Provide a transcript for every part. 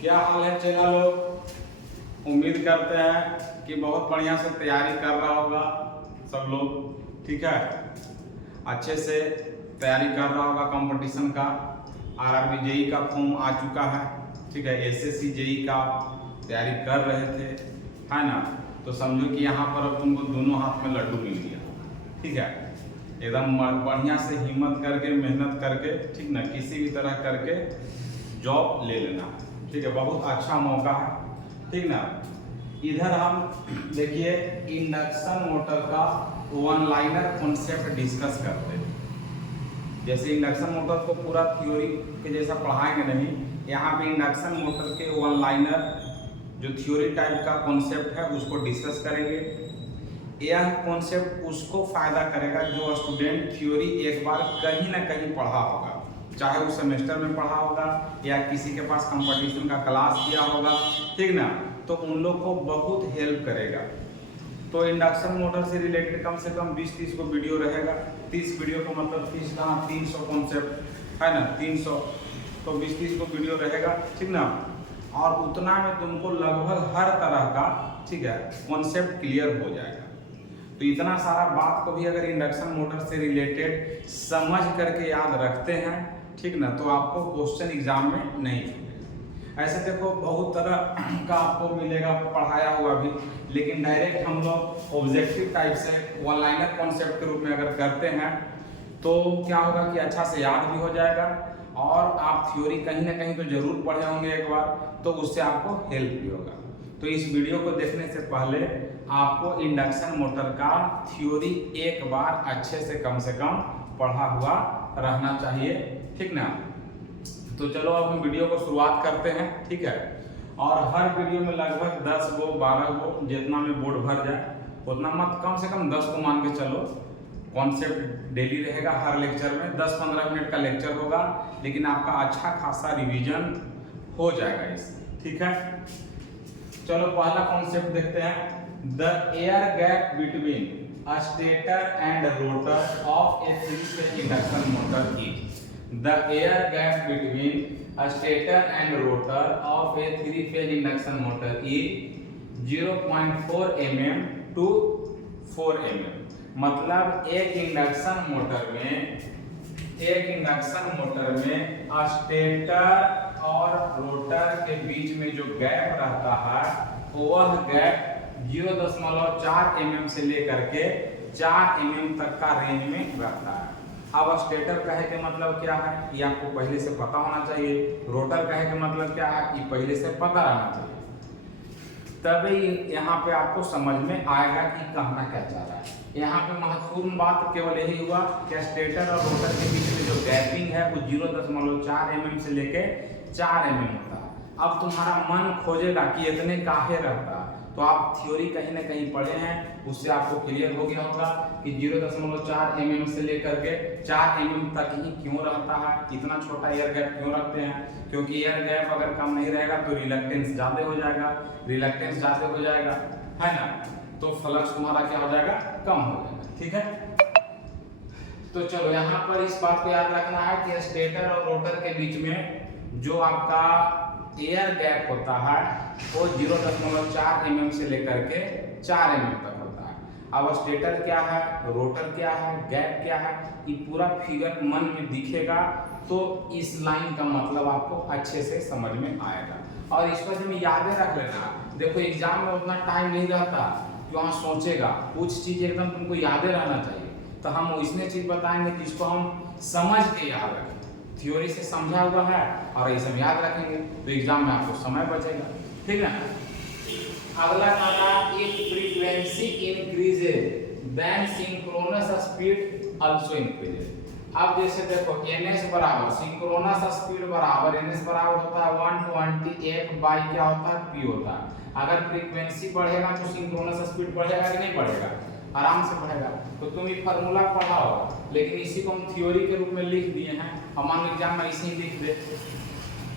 क्या हाल है चैनल लोग? उम्मीद करते हैं कि बहुत बढ़िया से तैयारी कर रहा होगा सब लोग। ठीक है, अच्छे से तैयारी कर रहा होगा कंपटीशन का। आरआरबी जेई का फॉर्म आ चुका है। ठीक है, एसएससी जेई का तैयारी कर रहे थे, है ना? तो समझो कि यहाँ पर अब तुमको दोनों हाथ में लड्डू मिल गया। ठीक है, एकदम बढ़िया से हिम्मत करके मेहनत करके, ठीक ना, किसी भी तरह करके जॉब ले लेना। ठीक है, बहुत अच्छा मौका है। ठीक ना, इधर हम देखिए इंडक्शन मोटर का वन लाइनर कॉन्सेप्ट डिस्कस करते हैं। जैसे इंडक्शन मोटर को पूरा थ्योरी के जैसा पढ़ाएंगे नहीं, यहाँ पे इंडक्शन मोटर के वन लाइनर जो थ्योरी टाइप का कॉन्सेप्ट है उसको डिस्कस करेंगे। यह कॉन्सेप्ट उसको फायदा करेगा जो स्टूडेंट थ्योरी एक बार कहीं ना कहीं पढ़ा होगा, चाहे वो सेमेस्टर में पढ़ा होगा या किसी के पास कंपटीशन का क्लास किया होगा। ठीक ना, तो उन लोग को बहुत हेल्प करेगा। तो इंडक्शन मोटर से रिलेटेड कम से कम 20-30 को वीडियो रहेगा। 30 वीडियो को मतलब 30 कहाँ 300 कॉन्सेप्ट है ना, 300 तो 20-30 को वीडियो रहेगा। ठीक ना, और उतना में तुमको लगभग हर तरह का, ठीक है, कॉन्सेप्ट क्लियर हो जाएगा। तो इतना सारा बात को भी अगर इंडक्शन मोटर से रिलेटेड समझ करके याद रखते हैं, ठीक ना, तो आपको क्वेश्चन एग्जाम में नहीं मिलेगा। ऐसे देखो बहुत तरह का आपको मिलेगा पढ़ाया हुआ भी, लेकिन डायरेक्ट हम लोग ऑब्जेक्टिव टाइप से वन लाइनर कॉन्सेप्ट के रूप में अगर करते हैं तो क्या होगा कि अच्छा से याद भी हो जाएगा और आप थ्योरी कहीं ना कहीं तो जरूर पढ़े होंगे एक बार, तो उससे आपको हेल्प भी होगा। तो इस वीडियो को देखने से पहले आपको इंडक्शन मोटर का थ्योरी एक बार अच्छे से कम पढ़ा हुआ रहना चाहिए। ठीक ना, तो चलो अब हम वीडियो को शुरुआत करते हैं। ठीक है, और हर वीडियो में लगभग 10 गो 12 गो जितना में बोर्ड भर जाए उतना मत, कम से कम 10 को मान के चलो। कॉन्सेप्ट डेली रहेगा, हर लेक्चर में 10-15 मिनट का लेक्चर होगा, लेकिन आपका अच्छा खासा रिवीजन हो जाएगा इससे। ठीक है, चलो पहला कॉन्सेप्ट देखते हैं। The air gap between a stator and rotor of a three phase induction motor is. The air gap between a stator and rotor of a 3-phase induction motor is 0.4 mm to 4 mm। मतलब एक induction motor में stator और rotor के बीच में जो gap रहता है वह गैप 0.4 mm से लेकर के 4 mm तक का रेंज में रहता है। अब स्टेटर कहे के मतलब क्या है ये आपको पहले से पता होना चाहिए, रोटर कहे के मतलब क्या है ये पहले से पता रहना चाहिए, तभी यहाँ पे आपको समझ में आएगा कि कहना क्या चाह रहा है। यहाँ पे महत्वपूर्ण बात केवल यही हुआ कि स्टेटर और रोटर के बीच में जो गैपिंग है वो 0.4 mm से लेके 4 mm होता है। अब तुम्हारा मन खोजेगा कि इतने काहे रहता है, तो आप थ्योरी कहीं ना कहीं पढ़े हैं, उससे आपको क्लियर हो गया होगा कि 0.4 mm से लेकर के 4 mm तक ही क्यों रहता है, इतना छोटा एयर गैप क्यों रखते हैं। क्योंकि एयर गैप अगर कम नहीं रहेगा तो रिलक्टेंस ज़्यादा हो जाएगा, रिलक्टेंस ज़्यादा हो जाएगा, है ना, तो फ्लक्स तुम्हारा क्या हो जाएगा, कम हो जाएगा। ठीक है, तो चलो यहाँ पर इस बात को याद रखना है कि स्टेटर और रोटर के बीच में जो आपका एयर गैप होता है वो 0.4 mm से लेकर के 4 mm तक होता है। अब स्टेटर क्या है, रोटर क्या है, गैप क्या है, ये पूरा फिगर मन में दिखेगा तो इस लाइन का मतलब आपको अच्छे से समझ में आएगा। और इस पर में यादें रख लेना। देखो एग्जाम में उतना टाइम नहीं रहता कि वहाँ सोचेगा, कुछ चीज़ एकदम तुमको यादें रहना चाहिए। तो हम इसमें चीज़ बताएंगे जिसको हम समझ के याद रखें। थ्योरी से समझा हुआ है और ये सब याद रखेंगे तो एग्जाम में आपको समय बचेगा। ठीक है, अगला कहना if frequency increases then synchronous speed also increases. अब जैसे देखो ns बराबर सिंक्रोनस स्पीड बराबर ns बराबर होता है 120 f बाई क्या होता है p होता है। अगर फ्रीक्वेंसी बढ़ेगा तो सिंक्रोनस स्पीड बढ़ेगा कि नहीं बढ़ेगा, आराम से बढ़ेगा। तो तुम ये फार्मूला पढ़ा होगा, लेकिन इसी को हम थ्योरी के रूप में लिख दिए हैं, हम मान लो एग्जाम में इसे ही लिख दे,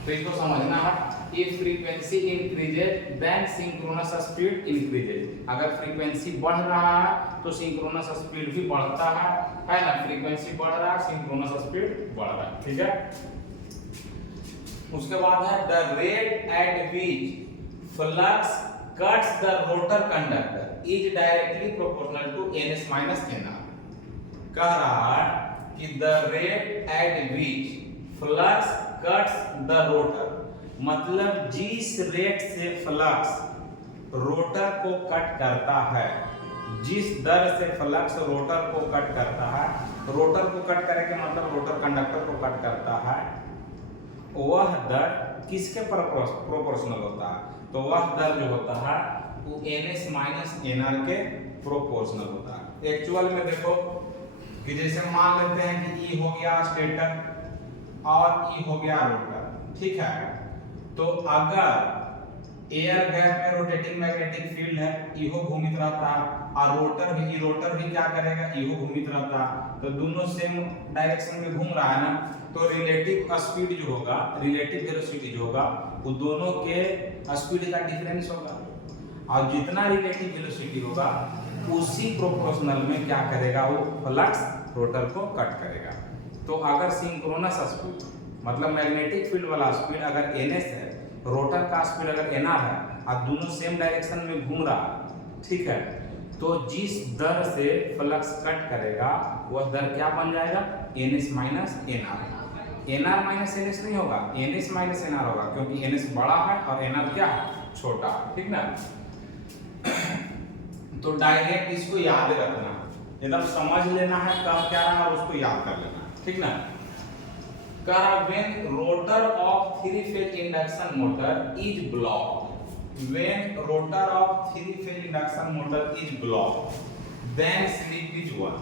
तो इसको समझना है। If frequency increases then synchronous speed increases. अगर फ्रीक्वेंसी बढ़ रहा है तो सिंक्रोनस स्पीड भी बढ़ता है ना, फ्रीक्वेंसी बढ़ रहा है सिंक्रोनस स्पीड बढ़ रहा है। ठीक है, उसके बाद है the rate at which flux cuts the rotor conductor is directly proportional to ns minus nr। कह रहा है कि the rate at which flux cuts the rotor, मतलब जिस रेट से फ्लक्स रोटर को कट करता है, जिस दर से फ्लक्स रोटर को कट करता है, रोटर को कट करे के मतलब रोटर कंडक्टर को कट करता है, वह दर किसके प्रोपोर्शनल होता है? तो वह दर जो होता है वो ns माइनस nr के प्रोपोर्शनल होता है। एक्चुअल में देखो कि जैसे मान लेते हैं कि E हो गया स्टेटर और E हो गया रोटर, ठीक है। तो अगर एयर गैप में रोटेटिंग मैग्नेटिक फील्ड है, इहो घूमित रहता है, और रोटर भी क्या करेगा, इहो घूमित रहता है, तो दोनों सेम डायरेक्शन में घूम रहा है ना, तो रिलेटिव स्पीड जो होगा, रिलेटिव वेलोसिटी जो होगा, वो दोनों के स्पीड का डिफरेंस होगा, और जितना रिलेटिव वेलोसिटी होगा उसी प्रोपोर्शनल में क्या करेगा, वो फ्लक्स रोटर को कट करेगा। तो अगर सिंक्रोनस स्पीड मतलब मैग्नेटिक फील्ड वाला स्पीड अगर ns है, रोटर का स्पीड अगर nr है, और दोनों सेम डायरेक्शन में घूम रहा है, ठीक है, तो जिस दर से फ्लक्स कट करेगा वह दर क्या बन जाएगा, ns minus nr। nr minus ns नहीं होगा, ns माइनस nr होगा, क्योंकि ns बड़ा है और nr क्या है, छोटा, ठीक ना। तो डायरेक्ट इसको याद रखना, एकदम समझ लेना है कब क्या रहा और उसको याद कर लेना, ठीक ना। When rotor of three-phase induction motor is blocked, when rotor of three-phase induction motor is blocked, then slip is 1।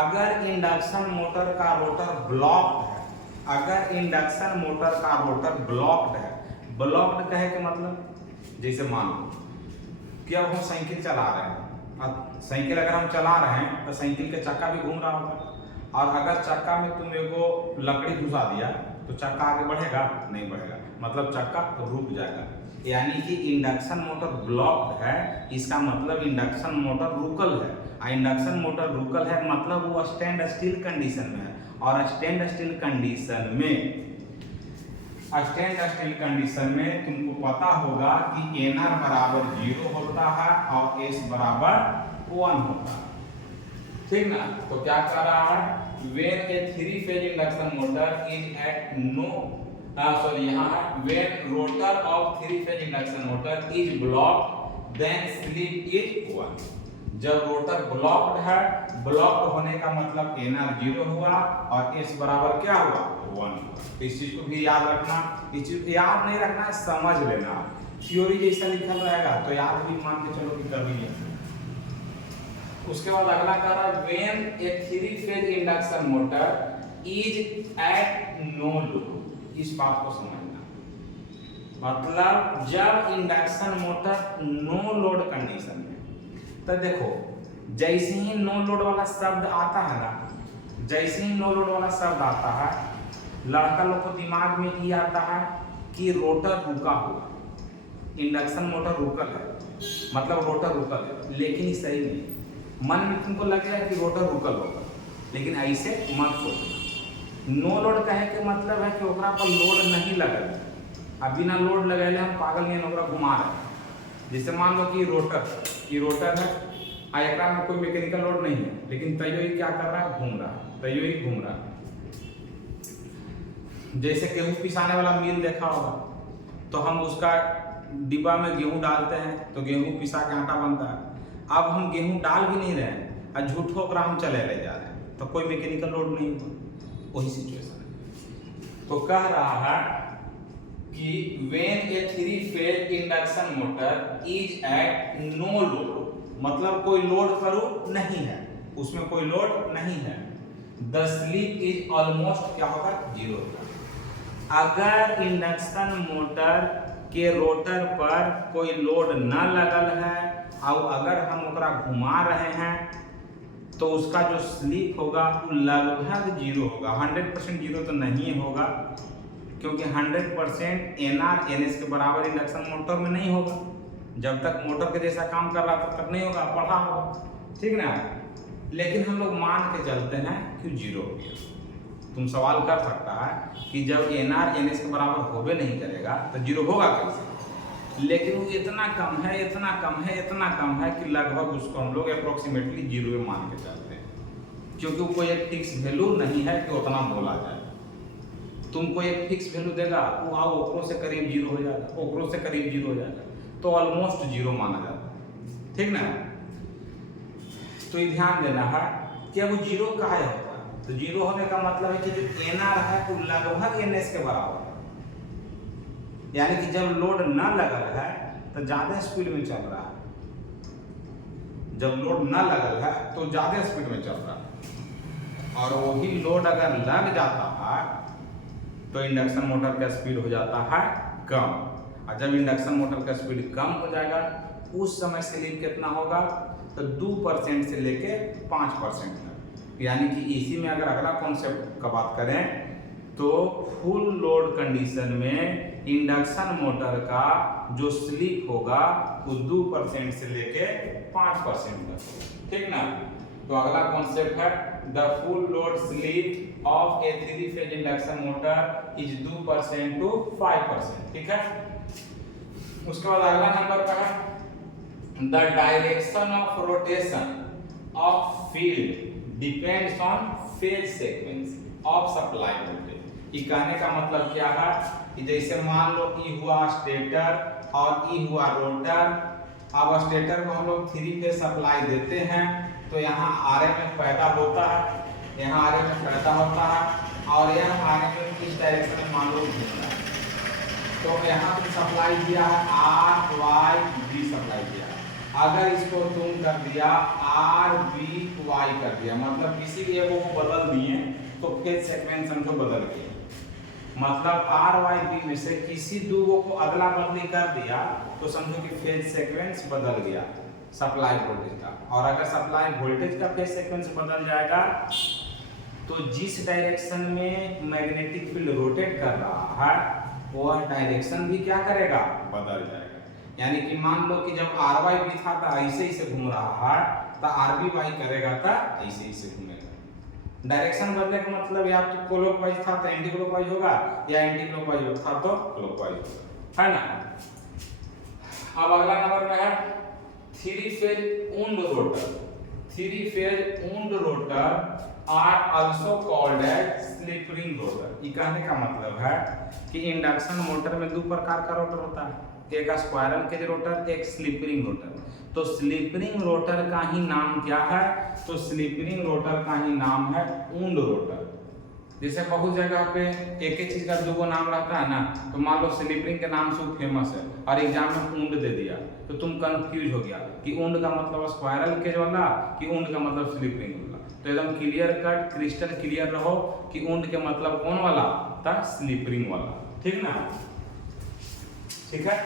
अगर इंडक्शन मोटर का रोटर ब्लॉक्ड है, अगर इंडक्शन मोटर का रोटर ब्लॉक्ड है, ब्लॉक्ड कहे के मतलब जैसे मान लो कि अब हम साइकिल चला रहे हैं, अब साइकिल अगर हम चला रहे हैं तो साइकिल के चक्का भी घूम रहा होगा, और अगर चक्का में तुम एगो लकड़ी घुसा दिया तो चक्का आगे बढ़ेगा, नहीं बढ़ेगा, मतलब चक्का रुक जाएगा। यानी कि इंडक्शन मोटर ब्लॉक्ड है, इसका मतलब इंडक्शन मोटर रुकल है, और इंडक्शन मोटर रुकल है मतलब वो स्टैंड स्टिल कंडीशन में है, और स्टैंड स्टिल कंडीशन में तुमको पता होगा कि nr बराबर 0 होता है और s बराबर 1 होता है, ठीक ना। तो क्या कह रहा है, when a three phase induction motor is at यहाँ है when rotor of three phase induction motor is blocked then slip is 1। जब रोटर ब्लॉक्ड है, ब्लॉक्ड होने का मतलब nr 0 हुआ और s बराबर क्या हुआ, 1। इस चीज को भी याद रखना, इस चीज याद नहीं रखना, समझ लेना, थ्योरी जैसा लिखा रहेगा तो याद भी मान के चलो कि कर लिया। उसके बाद अगला कह रहा है when a three phase induction motor is at no load। इस बात को समझना, मतलब जब induction motor no load condition में, तो देखो जैसे ही नो लोड वाला शब्द आता है ना, जैसे ही नो लोड वाला शब्द आता है, लड़का लोग को दिमाग में ये आता है कि रोटर रुका हुआ, इंडक्शन मोटर रुकल है, मतलब रोटर रुकल है, लेकिन सही नहीं। मन में तुमको लगेगा कि रोटर रुकल होगा, लेकिन ऐसे मत सोचना। नो लोड कहे के मतलब है कि ओकरा पर लोड नहीं लगल, अब बिना लोड लगैले हम पागल नहीं ओकरा घुमा रहे हैं। जैसे मान लो कि रोटर है आ एकरा में कोई मैकेनिकल लोड नहीं है, लेकिन तैयो ही क्या कर रहा है, घूम रहा है, तैयो ही घूम रहा है। जैसे गेहूं पिसाने वाला मिल देखा होगा, तो हम उसका डिब्बा में गेहूं डालते हैं तो गेहूं पिसा के आटा बनता है। अब हम गेहूं डाल भी नहीं रहे हैं और झूठो ग्राम चले ले जा रहे हैं, तो कोई मैकेनिकल लोड नहीं हुआ, वही सिचुएशन है। तो कह रहा है कि when a three phase induction motor is at no load, मतलब कोई लोड करो नहीं है, उसमें कोई लोड नहीं है, the slip is almost क्या होगा, 0 होगा। अगर इंडक्शन मोटर के रोटर पर कोई लोड न लगल है और अगर हम ओकरा घुमा रहे हैं तो उसका जो स्लिप होगा वो लगभग 0 होगा, 100% 0 तो नहीं होगा, क्योंकि 100% nr ns के बराबर इंडक्शन मोटर में नहीं होगा। जब तक मोटर के जैसा काम कर रहा तब तक नहीं होगा, पढ़ा होगा, ठीक ना। लेकिन हम लोग मान के चलते हैं कि 0 हो गया, तुम सवाल कर सकता है कि जब एनआर एनएस के बराबर होबे नहीं करेगा तो जीरो होगा कैसे, लेकिन वो इतना कम है, इतना कम है, इतना कम है कि लगभग उसको हम लोग अप्रोक्सीमेटली जीरो मान के चलते हैं, क्योंकि वो कोई एक फिक्स वैल्यू नहीं है कि उतना बोला जाए। तुमको एक फिक्स वैल्यू देगा, वो आओ ओकरो से करीब जीरो हो जाएगा, ओकरो से करीब जीरो हो जाएगा, तो ऑलमोस्ट जीरो माना जाता है, ठीक ना। तो ये ध्यान देना है कि अब जीरो कहाँ होता है, तो जीरो होने का मतलब है कि जो एनआर है वो लगभग एनएस के बराबर है, यानी कि जब लोड न लगल है तो ज्यादा स्पीड में चल रहा है, जब लोड न लगल है तो ज्यादा स्पीड में चल रहा है, और वही लोड अगर लग जाता है तो इंडक्शन मोटर का स्पीड हो जाता है कम, और जब इंडक्शन मोटर का स्पीड कम हो जाएगा उस समय स्लिप कितना होगा, तो 2% से लेके 5% तक। यानी कि इसी में अगर अगला कॉन्सेप्ट का बात करें तो फुल लोड कंडीशन में इंडक्शन मोटर का जो स्लिप होगा वो 2% से लेके 5% तक, ठीक ना। तो अगला कॉन्सेप्ट है the full load slip of A 3 phase induction motor is 2% to 5%, ठीक है। उसके बाद अगला नंबर का है the direction of rotation of field depends on phase sequence of supply voltage. ये कहने का मतलब क्या है कि जैसे मान लो ई हुआ स्टेटर और ई हुआ रोटर, अब स्टेटर को हम लोग 3 फेज सप्लाई देते हैं तो यहाँ आरएमएफ पैदा होता है, यहाँ आरएमएफ पैदा होता है, और यहाँ आरएमएफ किस डायरेक्शन में मान लो घूम रहा है, तो यहाँ तुम सप्लाई दिया है आर वाई बी सप्लाई दिया है, अगर इसको तुम कर दिया आर बी वाई कर दिया, मतलब किसी भी एक को बदल दिए तो फेज सीक्वेंस समझो बदल गया, मतलब आर वाई बी में से किसी दो को अदला बदली कर दिया तो समझो कि फेज सीक्वेंस बदल गया सप्लाई वोल्टेज का। और अगर सप्लाई वोल्टेज का फेज सीक्वेंस बदल जाएगा तो जिस डायरेक्शन में मैग्नेटिक फील्ड रोटेट कर रहा है वह डायरेक्शन भी क्या करेगा, बदल जाएगा। यानी कि मान लो कि जब आर वाई बी था तो ऐसे ही से घूम रहा है, तो आर बी वाई करेगा तो ऐसे ही से घूमेगा। डायरेक्शन बदलने का मतलब या तो क्लॉकवाइज था तो एंटी क्लॉकवाइज होगा, या एंटी क्लॉकवाइज था तो क्लॉकवाइज होगा, है ना। अब अगला नंबर में है 3 phase wound rotor. 3 phase wound rotor are also called as slip ring rotor. ये कहने का मतलब है कि इंडक्शन मोटर में 2 प्रकार का रोटर होता है, एक स्क्वायरल केज रोटर, एक स्लिप रिंग रोटर। तो स्लिप रिंग रोटर का ही नाम क्या है, तो स्लिप रिंग रोटर का ही नाम है वुंड रोटर। जैसे बहुत जगह पे एक ही चीज का 2 नाम रहता है ना, तो मान लो स्लिप रिंग के नाम से फेमस है और एग्जाम में वुंड दे दिया तो तुम कंफ्यूज हो गया कि वुंड का मतलब स्क्वायरल केज वाला कि वुंड का मतलब स्लिप रिंग वाला। तो एकदम क्लियर कट क्रिस्टल क्लियर रहो कि वुंड के मतलब कौन वाला था, स्लिप रिंग वाला, ठीक ना, ठीक है।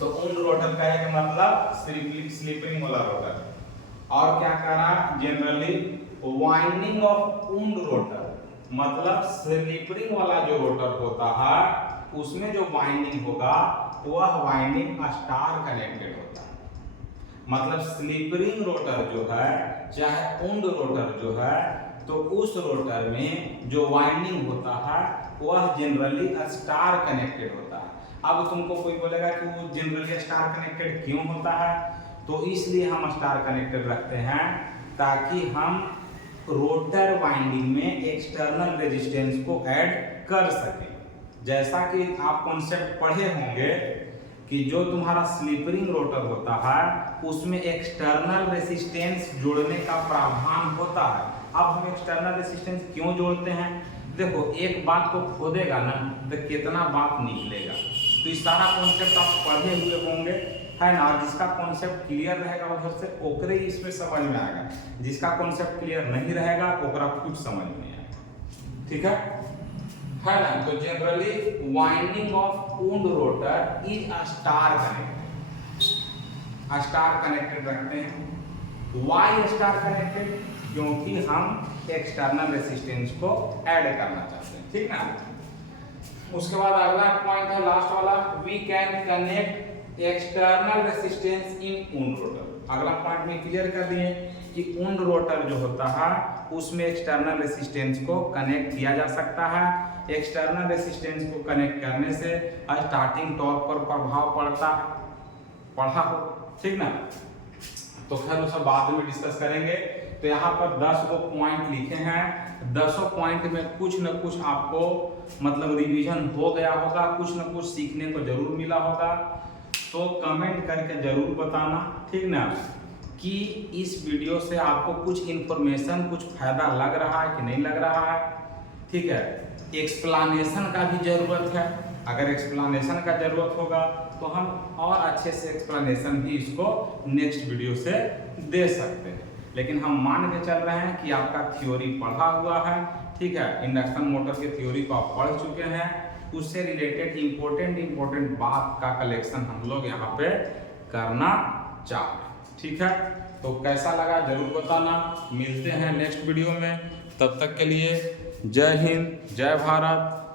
तो वुंड रोटर का एक मतलब स्लिप रिंग वाला रोटर। और क्या करा, generally winding of wound rotor, मतलब स्लिप रिंग वाला जो रोटर होता है उसमें जो वाइंडिंग होगा वह वाइंडिंग स्टार कनेक्टेड होता है। मतलब स्लिप रिंग रोटर जो है चाहे वुंड रोटर जो है, तो उस रोटर में जो वाइंडिंग होता है वह जनरली स्टार कनेक्टेड होता है। अब तुमको कोई बोलेगा कि वो जनरली स्टार कनेक्टेड क्यों होता है, तो इसलिए हम स्टार कनेक्टेड रखते हैं ताकि हम रोटर वाइंडिंग में एक्सटर्नल रेजिस्टेंस को ऐड कर सकें। जैसा कि आप कॉन्सेप्ट पढ़े होंगे कि जो तुम्हारा स्लिप रिंग रोटर होता है उसमें एक्सटर्नल रेजिस्टेंस जोड़ने का प्रावधान होता है। अब हम एक्सटर्नल रेजिस्टेंस क्यों जोड़ते हैं, देखो एक बात को खोदेगा ना तो कितना बात निकलेगा। तो इस सारा कॉन्सेप्ट आप पढ़े हुए होंगे, है ना। जिसका कॉन्सेप्ट क्लियर रहेगा उधर से ओकरे इसमें समझ में आएगा, जिसका कॉन्सेप्ट क्लियर नहीं रहेगा ओकरा कुछ समझ में आएगा, ठीक है ना। तो generally winding of wound rotor is star connected, star connected रखते हैं। वाई स्टार कनेक्टेड, क्योंकि हम एक्सटर्नल रेजिस्टेंस को ऐड करना चाहते हैं, ठीक ना। उसके बाद अगला पॉइंट है लास्ट वाला, we can connect external resistance in wound rotor. अगला पॉइंट में क्लियर कर दिए कि वुंड रोटर जो होता है उसमें एक्सटर्नल रेसिस्टेंस को कनेक्ट किया जा सकता है। एक्सटर्नल रेसिस्टेंस को कनेक्ट करने से स्टार्टिंग टॉर्क पर प्रभाव पड़ा हो, ठीक ना। तो खैर वो सब बाद में डिस्कस करेंगे। तो यहाँ पर 10 गो पॉइंट लिखे हैं, 10 पॉइंट में कुछ न कुछ आपको मतलब रिवीजन हो गया होगा, कुछ न कुछ सीखने को जरूर मिला होगा। तो कमेंट करके जरूर बताना, ठीक ना, कि इस वीडियो से आपको कुछ इन्फॉर्मेशन, कुछ फायदा लग रहा है कि नहीं लग रहा है, ठीक है। एक्सप्लानेशन का भी जरूरत है, अगर एक्सप्लानेशन का जरूरत होगा तो हम और अच्छे से एक्सप्लेनेशन भी इसको नेक्स्ट वीडियो से दे सकते हैं। लेकिन हम मान के चल रहे हैं कि आपका थ्योरी पढ़ा हुआ है, ठीक है। इंडक्शन मोटर के थ्योरी को आप पढ़ चुके हैं, उससे रिलेटेड इम्पोर्टेंट बात का कलेक्शन हम लोग यहाँ पे करना चाह रहे हैं, ठीक है। तो कैसा लगा जरूर बताना। मिलते हैं नेक्स्ट वीडियो में, तब तक के लिए जय हिंद, जय भारत।